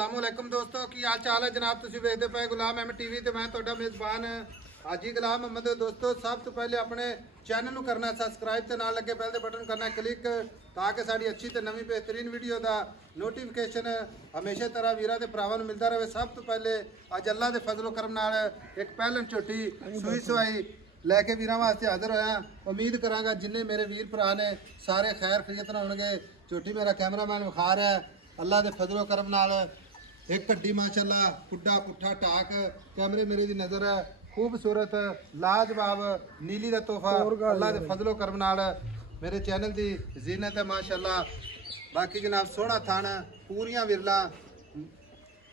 अस्सलामुअलैकुम दोस्तों की हाल चाल है जनाब। तुसीं वेखदे पे गुलाम अहमद टीवी ते मैं तुहाडा मेज़बान हाजी गुलाम अहमद। दोस्तों सब तो पहले अपने चैनल नूं करना सबसक्राइब ते नाल लगे बेल दे बटन करना क्लिक ताकि साडी अच्छी ते नवीं बेहतरीन वीडियो दा नोटिफिकेशन हमेशा तरह वीरां ते भरावां नूं मिलदा रहे। सब तो पहले अज अल्लाह दे फजलो करम नाल एक पहलन झोटी सूई सवाई लैके वीरां वास्ते हाज़र होया। उम्मीद करांगा जिन्ने मेरे वीर भरा ने सारे खैर खरीत नाल होणगे। झोटी मेरा कैमरामैन विखा रहा है अल्लाह के फजलो करम नाल एक कड्डी माशाअल्लाह पुड्डा पुट्ठा टाक कैमरे मेरे दी नज़र है खूबसूरत लाजवाब नीली का तोहफा अल्लाह के फजलो करम नाल मेरे चैनल की जीनत है माशाअल्लाह। बाकी जनाब सोहना थान पूरियां विरला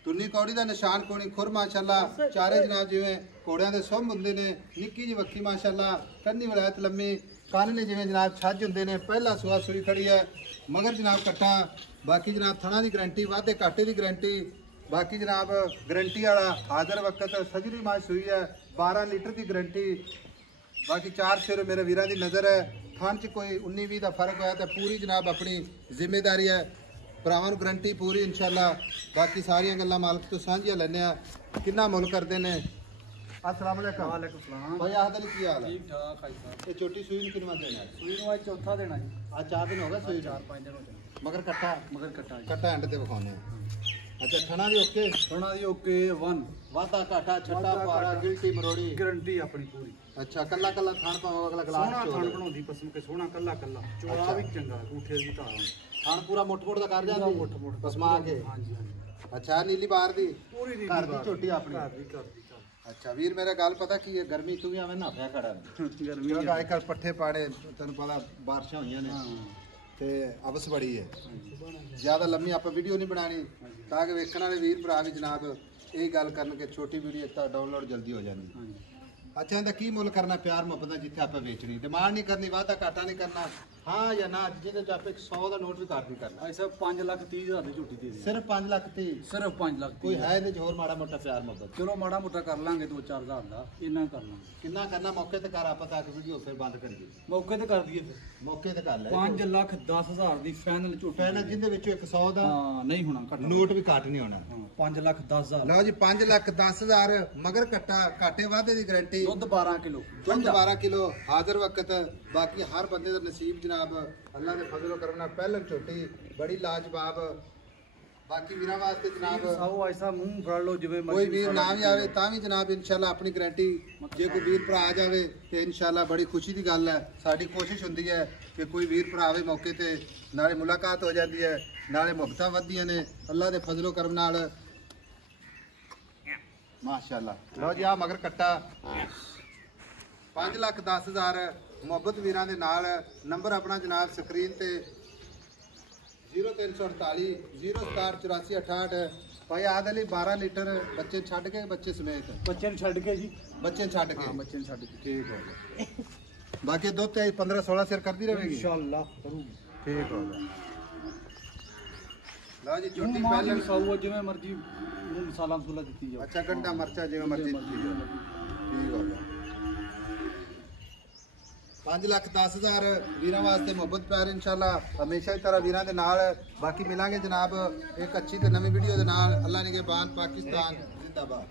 तुन्नी कौड़ी का निशान कोनी खुर माशाअल्लाह चारे जनाब जिवें घोड़ियां दे सुंभ हुंदे ने निक्की जी वक्की माशाअल्लाह कन्नी वलायत लम्मी कान ने जिवें जनाब छज हुंदे ने पहला सुआ सूई खड़ी है मगर जनाब कट्टा। बाकी जनाब थणा की गारंटी वाधे घाटे की गारंटी। बाकी जनाब गारंटी वाला हाजिर वक्त सजरी माश सुई है 12 लीटर की गारंटी। बाकी 4 शेर मेरे वीरां की नज़र है थान च कोई 19-20 का फर्क होया तो पूरी जनाब अपनी जिम्मेदारी है भरावां नूं गारंटी पूरी इंशाअल्लाह। बाकी सारियां गल्लां मालक तो सांझियां लैने आ किन्ना मुल करते हैं। अस्सलाम वालेकुम। वालेकुम सलाम। भाई आदल की हाल है? ठीक ठाक भाई साहब। ये छोटी सुई नूं कितना देना है? सुई ਨੂੰ ਅੱਜ ਚੌਥਾ ਦੇਣਾ ਜੀ। आज 4 दिन हो गए सुई 4-5 ਦਿਨ ਹੋ ਗਏ मगर कट्टा ਮਗਰ ਕੱਟਾ ਜੀ। कट्टा एंड ते विखाने। अच्छा थना दी ओके ਸੋਨਾ ਦੀ ਓਕੇ 1 वादा काटा छट्टा पारा गिल्टी मरोड़ी ਗਾਰੰਟੀ ਆਪਣੀ ਪੂਰੀ। अच्छा कल्ला कल्ला थान पाओ अगला ग्लास ਸੋਹਣਾ ਥਣ ਬਣਾਉਂਦੀ ਪਸਮ ਕੇ ਸੋਹਣਾ ਕੱਲਾ ਕੱਲਾ ਚੋਲਾ ਵੀ ਚੰਗਾ ਗੂਠੇ ਦੀ ਧਾਰ थान पूरा मुठ मुठ दा कर ਪੂਰਾ जांदी ਮੁੱਠ ਮੁੱਠ बसमा के। ਹਾਂਜੀ ਹਾਂਜੀ अच्छा नीली बाहर दी ਪੂਰੀ ਦੀ घर दी छोटी अपनी। ਘਰ ਦੀ ਘਰ ਦੀ अच्छा वीर मेरा गल पता की है गर्मी तू भी आवे ना पिया खड़ा ਗਰਮੀ क्योंकि आजकल पट्ठे पाड़े तेन पता बारिशां होईयां ने ते अबस बड़ी है ज्यादा लम्मी आप वीडियो नहीं बनानी ताकि वेखण वाले वीर भरा भी जनाब यही गल करन के छोटी वीडियो एक डाउनलोड जल्दी हो जानी। अच्छा इहदा की मुल करना प्यार मुहब्बत दा जिथे आप बेचनी डिमांड नहीं करनी वादा घाटा नहीं करना हाँ या ना जिहदे च आप 100 का नोट भी काट नहीं करना। ऐसा 5,30,000 ਦੀ ਝੋਟੀ ਦੇ ਦੇ सिर्फ 5 लाख ती ਸਿਰਫ 5 ਲੱਖ कोई है इहदे च होर माड़ा मोटा प्यार मुहब्बत ਚਲੋ ਮਾੜਾ ਮੋਟਾ ਕਰ ਲਾਂਗੇ 2-4,000 ਦਾ ਇੰਨਾ ਕਰ ਲਾਂਗੇ। किन्ना करना मौके ते कर आप तक वीडियो फिर बंद करिए ਮੌਕੇ ਤੇ ਕਰ ਦਈਏ ਫਿਰ मौके ते कर ले 5,10,000 ਦੀ ਫਾਈਨਲ ਝੋਟੀ फाइनल जिहदे विचों 100 दा ਹਾਂ ਨਹੀਂ ਹੋਣਾ ਘੱਟ नोट भी काट नहीं होना। 5,10,000 लो जी 5,10,000 मगर कट्टा घाटे वादे की गारंटी ਦੁੱਧ 12 ਕਿਲੋ दुध 12 किलो हाजिर वक्त। बाकी हर बंदे का नसीब जनाब अल्लाह के फजलो करना पहलन छोटी बड़ी लाजवाब। बाकी वीरां वास्ते जनाब ਸਾਓ ਐਸਾ ਮੂੰਹ ਫੜ ਲਓ ਜਿਵੇਂ कोई वीर ना भी आवे तां भी जनाब इंशाल्लाह अपनी गारंटी जे कोई वीर भरा आ जावे तो इंशाल्लाह बड़ी खुशी की गल है। साडी कोशिश हुंदी है कि कोई वीर भरा आवे मौके ते नाले मुलाकात हो जाती है नाले मुहब्बतां वधदियां ने अल्लाह के फजलो करम नाल माशाअल्लाह। लो जी आ मगर कट्टा 5,10,000 मुहब्बत वीरां दे नाल नंबर अपना जनाब स्क्रीन ते 0348 067 84 भाई आदली 12 लीटर बच्चे छड़ के बच्चे समेत ਬੱਚੇ ਨੂੰ ਛੱਡ ਕੇ ਜੀ बच्चे छड़ के ਹਾਂ ਬੱਚੇ ਨੂੰ ਛੱਡ ਕੇ ठीक हो गया। बाकी दुध ते 15-16 सिर करती रहेगी ਇਨਸ਼ਾਅੱਲਾ ਕਰੂਗੀ। ठीक हो गया। लो जी ਮੂੰਹ छोटी ਮਾਰ पहले ਕੇ ਸਾਓ ਜਿਵੇਂ ਮਰਜੀ ਮੂੰਹ ਮਸਾਲਾ ਮਸੂਲਾ ਦਿੱਤੀ ਜਾਓ। अच्छा गंडा मरचा जिवें मर्जी ठीक हो गया। 5,10,000 वीरां वास्ते मुहब्बत प्यार इंशाल्लाह हमेशा ही तरह वीरां दे नाल। बाकी मिलांगे जनाब एक अच्छी ते नवी वीडियो दे नाल। अल्लाह निगहबान पाकिस्तान जिंदाबाद।